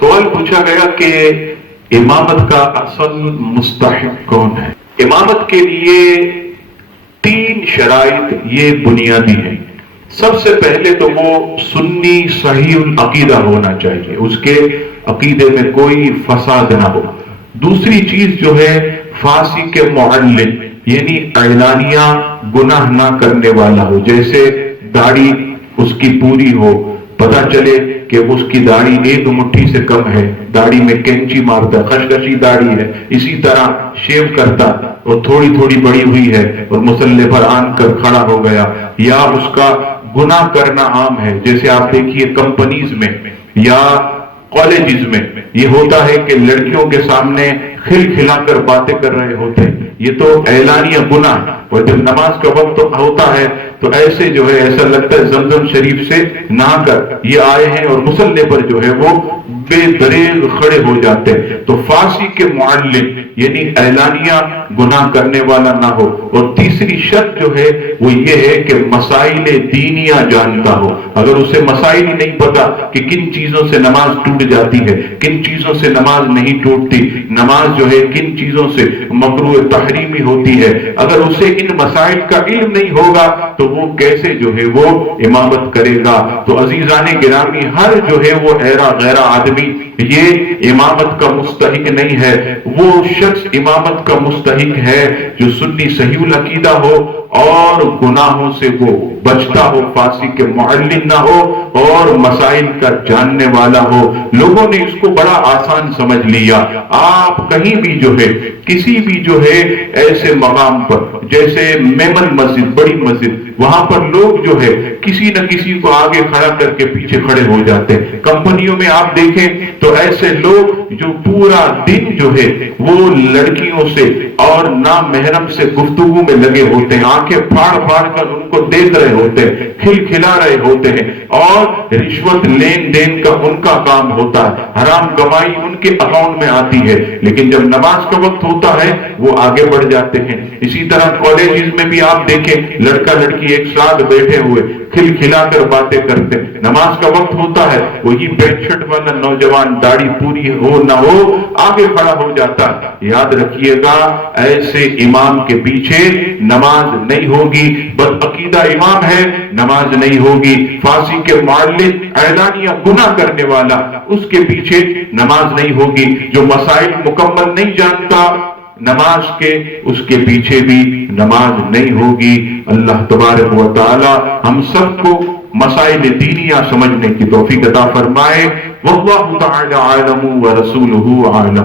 سوال پوچھا گیا کہ امامت کا اصل مستحق کون ہے؟ امامت کے لیے 3 شرائط یہ بنیادی ہیں۔ سب سے پہلے تو وہ سنی صحیح العقیدہ ہونا چاہیے، اس کے عقیدے میں کوئی فساد نہ ہو۔ دوسری چیز جو ہے فاسق معلن، یعنی اعلانیہ گناہ نہ کرنے والا ہو، جیسے داڑھی اس کی پوری ہو، پتا چلے کہ اس کی داڑھی 1 مٹھی سے کم ہے، داڑھی میں کینچی مارتا، خشخشی داڑھی ہے، اسی طرح شیو کرتا اور تھوڑی تھوڑی بڑی ہوئی ہے اور مصلی پر آن کر کھڑا ہو گیا، یا اس کا گناہ کرنا عام ہے، جیسے آپ دیکھیے کمپنیز میں یا کالجز میں یہ ہوتا ہے کہ لڑکیوں کے سامنے کھل کھلا کر باتیں کر رہے ہوتے ہیں، یہ تو اعلانیہ گناہ۔ اور جب نماز کا وقت ہوتا ہے تو ایسے جو ہے ایسا لگتا ہے زمزم شریف سے نہا کر یہ آئے ہیں اور مصلی پر جو ہے وہ بے دریغ کھڑے ہو جاتے ہیں۔ تو فاسق معلن یعنی اعلانیہ گناہ کرنے والا نہ ہو۔ اور تیسری شرط جو ہے وہ یہ ہے کہ مسائل دینیہ جانتا ہو۔ اگر اسے مسائل ہی نہیں پتا کہ کن چیزوں سے نماز ٹوٹ جاتی ہے، کن چیزوں سے نماز نہیں ٹوٹتی، نماز جو ہے کن چیزوں سے مکروہ تحریمی ہوتی ہے، اگر اسے ان مسائل کا علم نہیں ہوگا تو وہ کیسے جو ہے وہ امامت کرے گا؟ تو عزیزان گرامی، ہر جو ہے وہ ایرا غیرہ آدمی یہ امامت کا مستحق نہیں ہے۔ وہ شخص امامت کا مستحق ہے جو سنی صحیح العقیدہ ہو اور گناہوں سے وہ بچتا ہو، فاسق معلن نہ ہو اور مسائل کا جاننے والا ہو۔ لوگوں نے اس کو بڑا آسان سمجھ لیا۔ آپ کہیں بھی جو ہے کسی بھی جو ہے ایسے مقام پر، جیسے میمن مسجد، بڑی مسجد، وہاں پر لوگ جو ہے کسی نہ کسی کو آگے کھڑا کر کے پیچھے کھڑے ہو جاتے ہیں۔ کمپنیوں میں آپ دیکھیں تو ایسے لوگ جو پورا دن جو ہے وہ لڑکیوں سے اور نامحرم سے گفتگو میں لگے ہوتے ہیں، آنکھیں پھاڑ پھاڑ کر ان کو دیکھ رہے ہوتے ہیں، کھل کھلا رہے ہوتے ہیں، اور رشوت لین دین کا ان کا کام ہوتا ہے، حرام کمائی ان کے اکاؤنٹ میں آتی ہے، لیکن جب نماز کا وقت ہوتا ہے وہ آگے بڑھ جاتے ہیں۔ اسی طرح کالجز میں بھی آپ دیکھیں لڑکا لڑکی ایک ساتھ بیٹھے ہوئے کھل کھلا کر باتیں کرتے ہیں، نماز کا وقت ہوتا ہے وہی پینٹ شرٹ والا نوجوان داڑھی پوری ہو نہ ہو آگے کھڑا ہو جاتا ہے۔ یاد رکھیے گا ایسے امام کے پیچھے نماز نہیں ہوگی۔ بدعقیدہ امام ہے، نماز نہیں ہوگی۔ فاسق معلن اعلانیہ گناہ کرنے والا، اس کے پیچھے نماز نہیں ہوگی۔ جو مسائل مکمل نہیں جانتا نماز کے، اس کے پیچھے بھی نماز نہیں ہوگی۔ اللہ تبارک و تعالی ہم سب کو مسائل دینیہ سمجھنے کی توفیق عطا فرمائے۔ واللہ تعالی عالم ورسولہ عالم۔